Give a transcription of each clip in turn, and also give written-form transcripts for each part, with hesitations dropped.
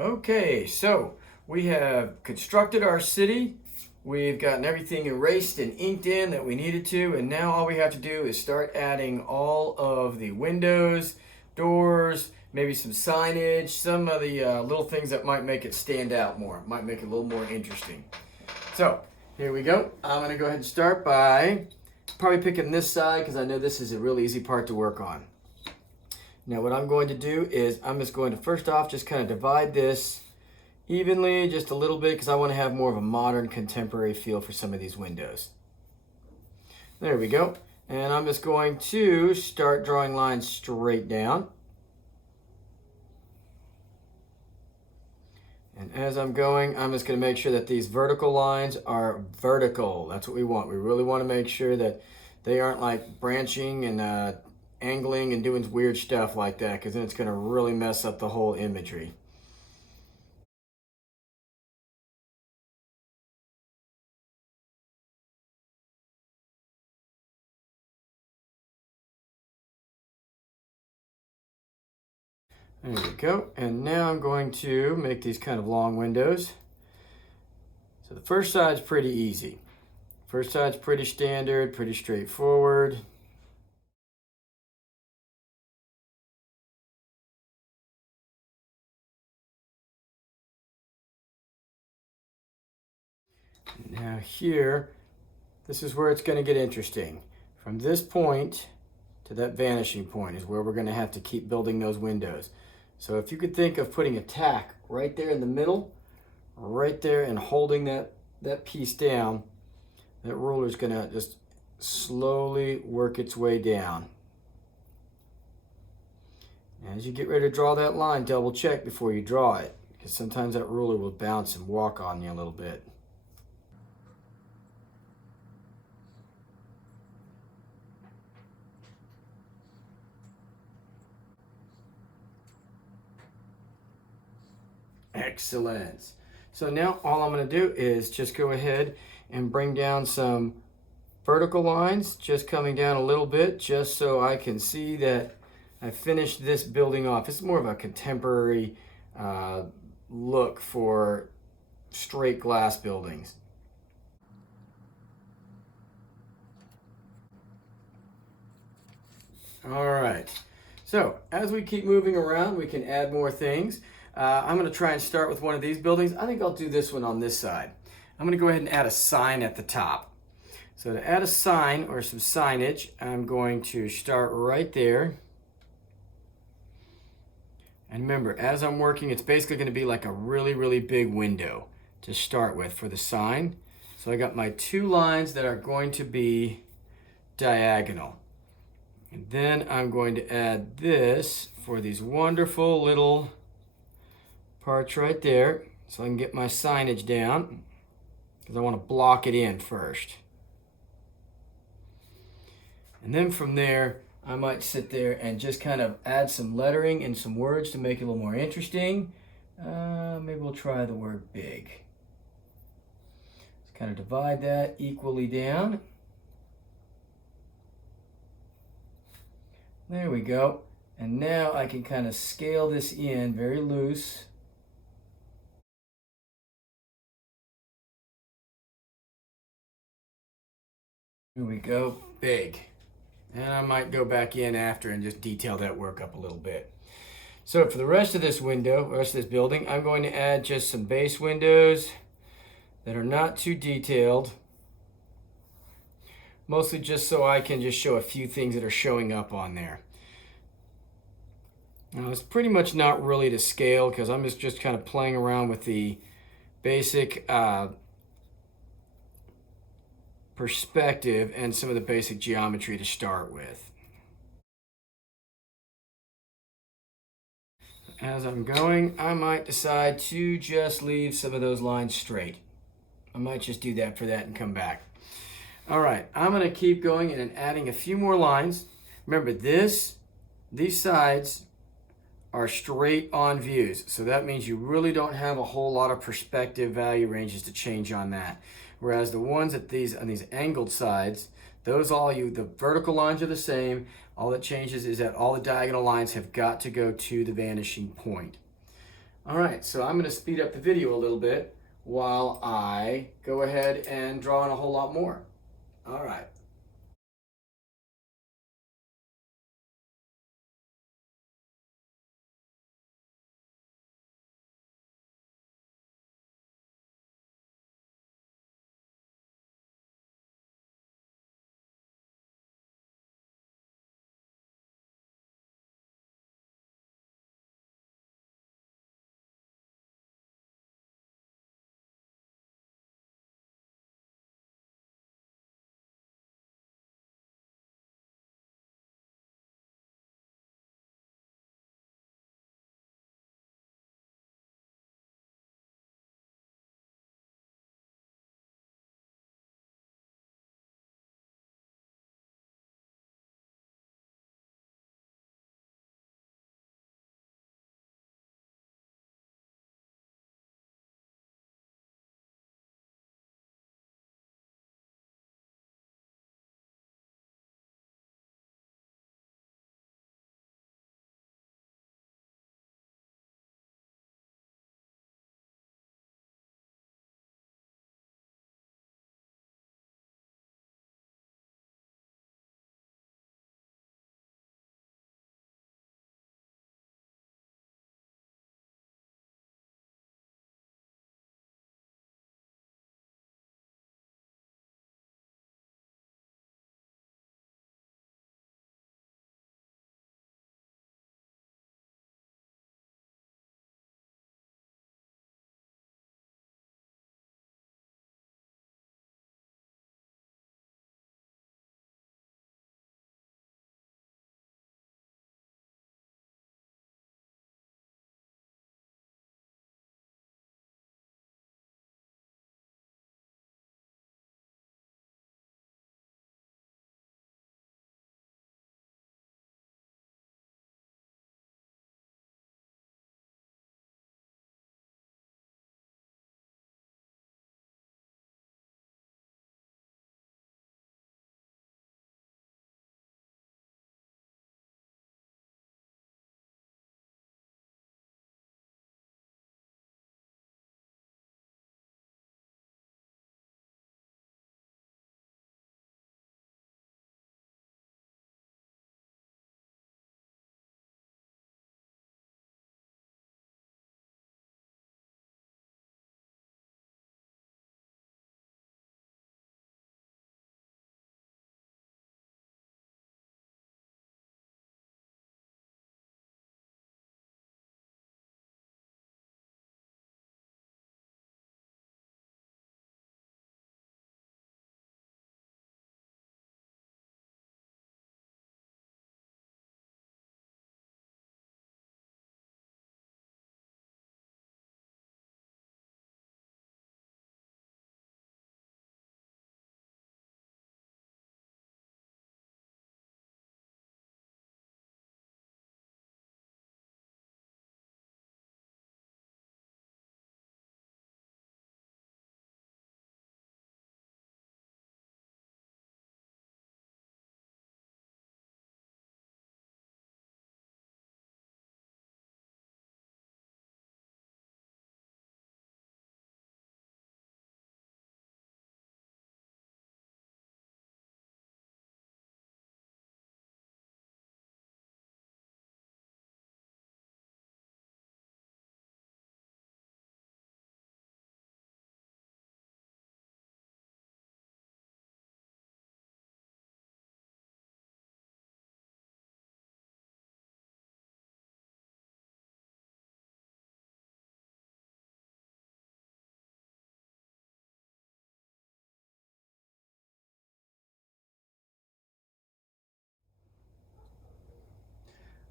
Okay, so we have constructed our city. We've gotten everything erased and inked in that we needed to, and now all we have to do is start adding all of the windows, doors, maybe some signage, some of the little things that might make it stand out more, might make it a little more interesting. So here we go. I'm going to go ahead and start by probably picking this side because I know this is a really easy part to work on. Now what I'm going to do is I'm just going to first off just kind of divide this evenly just a little bit because I want to have more of a modern contemporary feel for some of these windows. There we go. And I'm just going to start drawing lines straight down. And as I'm going, I'm just going to make sure that these vertical lines are vertical. That's what we want. We really want to make sure that they aren't like branching and angling and doing weird stuff like that, because then it's going to really mess up the whole imagery. There we go. And now I'm going to make these kind of long windows. So the first side's pretty easy. First side's pretty standard, pretty straightforward. Now here, this is where it's going to get interesting. From this point to that vanishing point is where we're going to have to keep building those windows. So if you could think of putting a tack right there in the middle, right there, and holding that piece down, that ruler is going to just slowly work its way down. As you get ready to draw that line, double check before you draw it, because sometimes that ruler will bounce and walk on you a little bit. Excellent. So now all I'm going to do is just go ahead and bring down some vertical lines, just coming down a little bit, just so I can see that I finished this building off. It's more of a contemporary look for straight glass buildings. All right. So as we keep moving around, we can add more things. I'm going to try and start with one of these buildings. I think I'll do this one on this side. I'm going to go ahead and add a sign at the top. So to add a sign or some signage, I'm going to start right there. And remember, as I'm working, it's basically going to be like a really, really big window to start with for the sign. So I got my two lines that are going to be diagonal. And then I'm going to add this for these wonderful little parts right there, so I can get my signage down, because I want to block it in first. And then from there, I might sit there and just kind of add some lettering and some words to make it a little more interesting. Maybe we'll try the word big. Let's kind of divide that equally down. There we go. And now I can kind of scale this in very loose. Here we go, big. And I might go back in after and just detail that work up a little bit. So for the rest of this window, the rest of this building, I'm going to add just some base windows that are not too detailed. Mostly just so I can just show a few things that are showing up on there. Now it's pretty much not really to scale because I'm just kind of playing around with the basic perspective and some of the basic geometry to start with. As I'm going, I might decide to just leave some of those lines straight. I might just do that for that and come back. All right, I'm going to keep going and adding a few more lines. Remember, these sides are straight on views, so that means you really don't have a whole lot of perspective value ranges to change on that. Whereas the ones on these angled sides, the vertical lines are the same. All that changes is that all the diagonal lines have got to go to the vanishing point. All right, so I'm going to speed up the video a little bit while I go ahead and draw in a whole lot more. All right.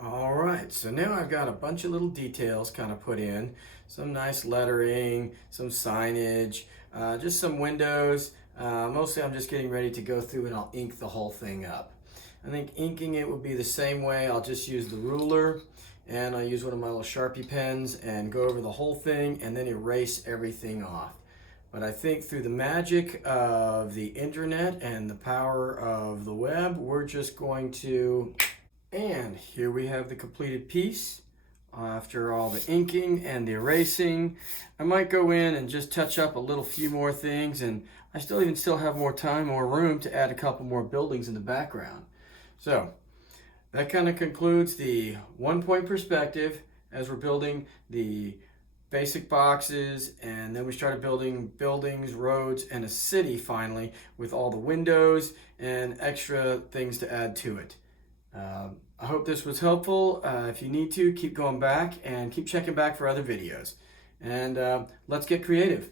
All right, so now I've got a bunch of little details kind of put in, some nice lettering, some signage, just some windows. Mostly I'm just getting ready to go through and I'll ink the whole thing up. I think inking it would be the same way. I'll just use the ruler and I'll use one of my little Sharpie pens and go over the whole thing and then erase everything off. But I think through the magic of the internet and the power of the web, we're just going to, and here we have the completed piece. after all the inking and the erasing. I might go in and just touch up a few more things, and I still have more time, more room to add a couple more buildings in the background. So that kind of concludes the 1-point perspective as we're building the basic boxes, and then we started building buildings, roads, and a city finally with all the windows and extra things to add to it. I hope this was helpful. If you need to, keep going back and keep checking back for other videos. And let's get creative.